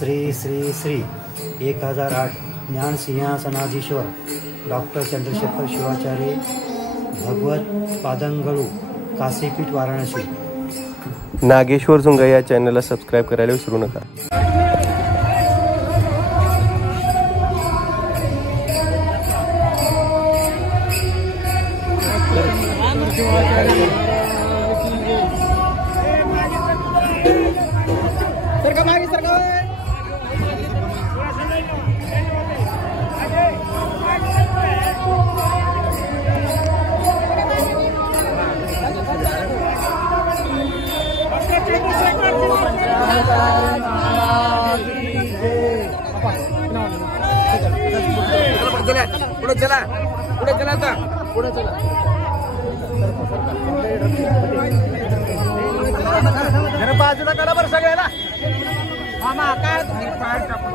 श्री श्री श्री 1008 ज्ञान सिंहासनाधीश्वर डॉक्टर चंद्रशेखर शिवाचार्य भगवत पादंगळू काशीपीठ वाराणसी। नागेश्वर झुंगा या चॅनलला सबस्क्राइब करायला विसरू नका। पुढे चला आता पुढे चला। जरा बाजूला काढा बरं सगळ्याला। मामा काय तुम्ही पाय टाकू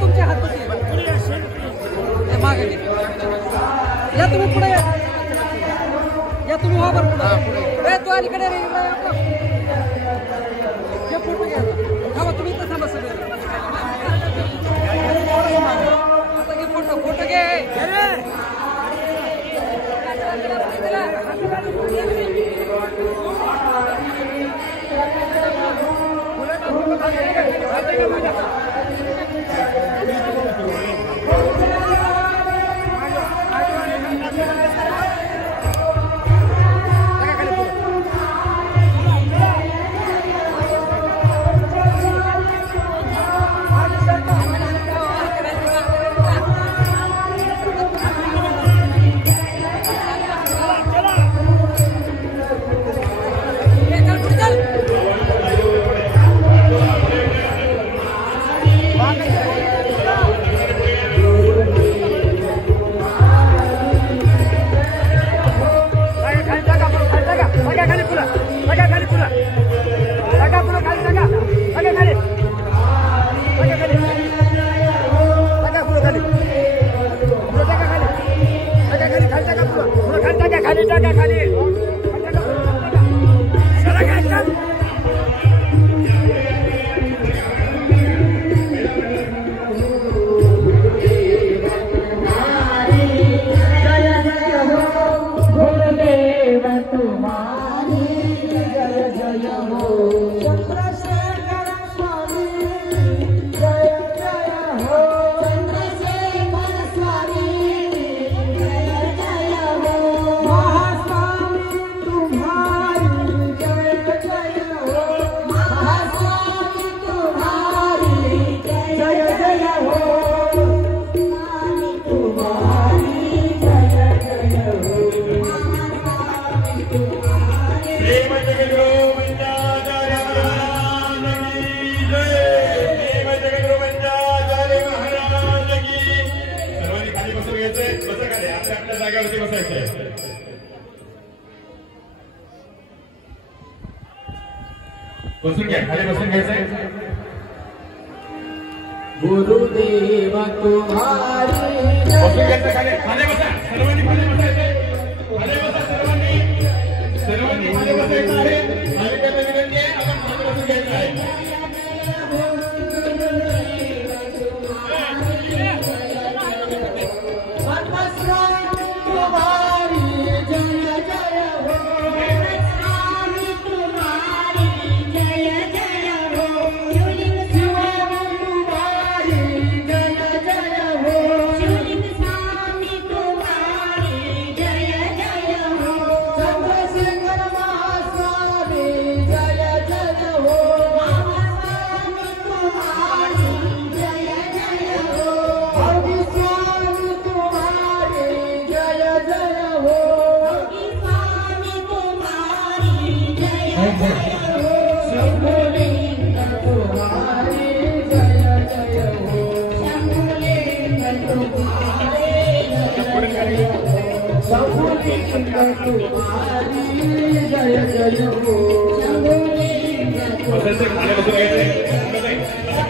तुमच्या हातात मागे या तुम्ही पुढे या तुम्ही वापर पुढे तू अलीकडे फोटो घ्या तुम्ही इथं थांबा सगळे फोटो घे बसून घ्या, खाली बसून घ्यायचंय। गुरुदेव तुम्हारी बसून घ्यायचं, खाली बसा, सर्वांनी खाली बसायचंय, खाली बसा सर्वांनी खाली बसायचं आहे। खाली बसायचं विनंती आहे, आपण खाली बसून घ्यायचं आहे। बसायचं खाली बसून घ्यायचंय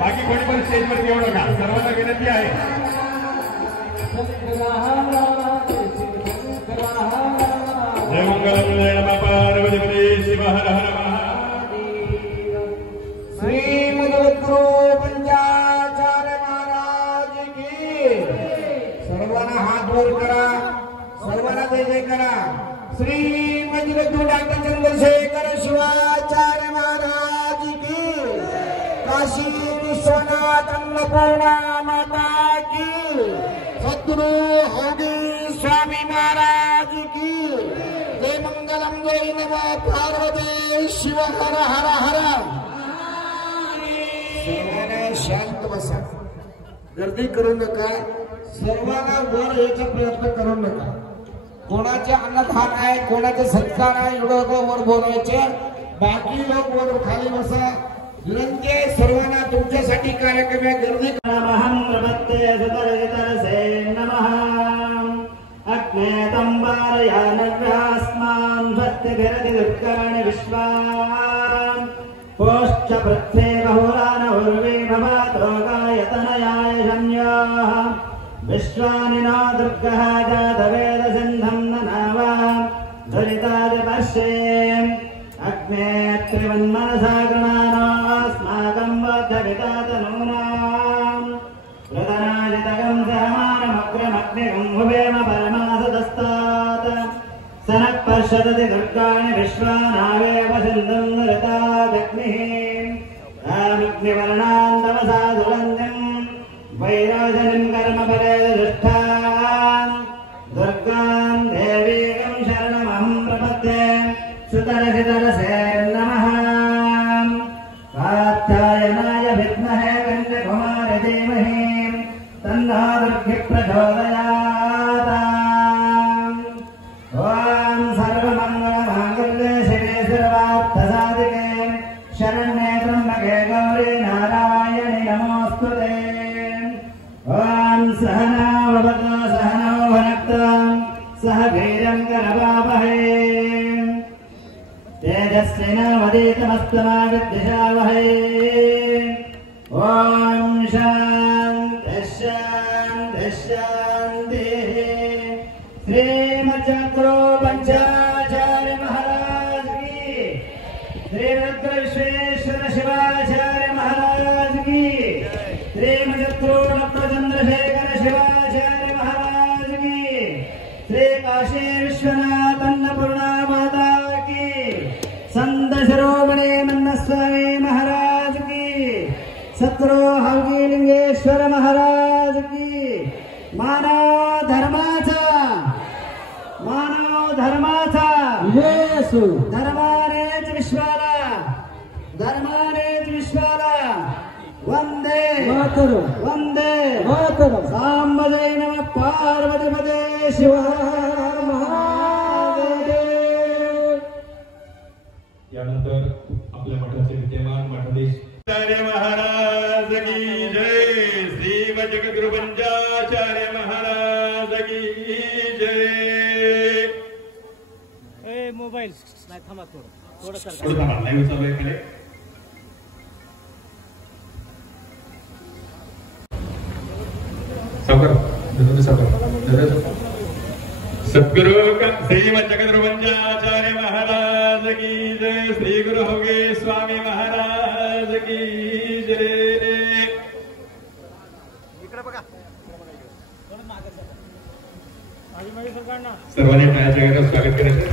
बाकी कोणी पण स्टेजवर येऊ नका सर्वांना विनंती आहे जय मंगलम जय नमः पार्वती शिव हर हर श्री मधुगुरु पंचाचार्य महाराज की सर्वांना हात वर करा सर्वांना जय जय करा श्री मधुगुरु डॉक्टर चंद्रशेखर शिवाचार्य महाराज की काशी विश्वनाथ अन्नपूर्णा माता की सद्गुरु होगी स्वामी महाराज की जय मंगलम जय नमः पार्वती शिव हर हर हर शांत बसा गर्दी करू नका सर्वांना वर यायचा प्रयत्न करू नका कोणाचे अन्नदान आहे कोणाचे सत्कार आहे एवढं वर बोलायचे बाकी लोक वर खाली बसा विनंती आहे सर्वांना तुमच्यासाठी कार्यक्रम आहे गर्दी नमः प्रपत्ते सुतरसे नमः अग्नेतंबारयानव्यास्मान् भक्तिभिरति दुर्गाणि विश्वान् पोश्च पृथ्वे बहुरान उर्वी भवातो गायतनयाय शन्याः विश्वानि नो दुर्गः जातवेदसिन्धं ननावा दुरितादिपश्येम् अग्ने त्रिवन्मनसा गृणानास्माकं बद्धवितातनूनाम् प्रतनाजितकं सहमानमग्रमग्निगं हुवेम परमासदस्तात् सनः पर्षदति दुर्गाणि विश्वानावेव सिन्धुं दुरितादग्निः तामग्निवर्णान्तमसा दुरन्त्यम् वैराजनिं कर्मफलेदुष्ठान् दुर्गां देवीं शरणमहं प्रपद्ये सुतरसितरसे नमः कात्यायनाय विद्महे कन्याकुमारी धीमहि तन्नो दुर्गिः प्रचोदयात् ॐ सर्वमङ्गलमाङ्गल्ये शिवे सर्वार्थसाधिके शरण्ये त्र्यम्बके गौरी नारायणि नमोऽस्तुते ॐ सहना भवतु सहनौ भुनक्तु सह वीर्यं करवावहै तेजस्विनावदीतमस्तमाविद्विषावहै ॐ शान्तिः शान्तिः शान्तिः श्रीमज्जगद्गुरु पंचाचार्य महाराज की श्रीरुद्र विश्वेश्वर शिवाचार्य महाराज की श्रीमज्जगद्गुरु डॉक्टर चंद्रशेखर शिवाचार्य महाराज की श्री काशी विश्वनाथ अन्नपूर्णा माता की संत शिरोमणि मन्नस्वामी महाराज की सद्गुरु हवगीलिंगेश्वर महाराज की मानव धर्माचा येसु धर्मानेच विश्वाला वंदे मातरम वंदे मातरम सांबजय नमः पार्वतीपते शिव हर हर महादेव जगद्गुरु पंचाचार्य महाराज की जय। मोबाईल नाही थांबा थोडं लाईव्ह चालू आहे खाली। सद्गुरु श्रीमद जगद्गुरु पंचाचार्य महाराज की जय। श्री गुरु होगे स्वामी महाराज की जय। सर्वांनी टाळ्याच्या गजरात स्वागत करायचं।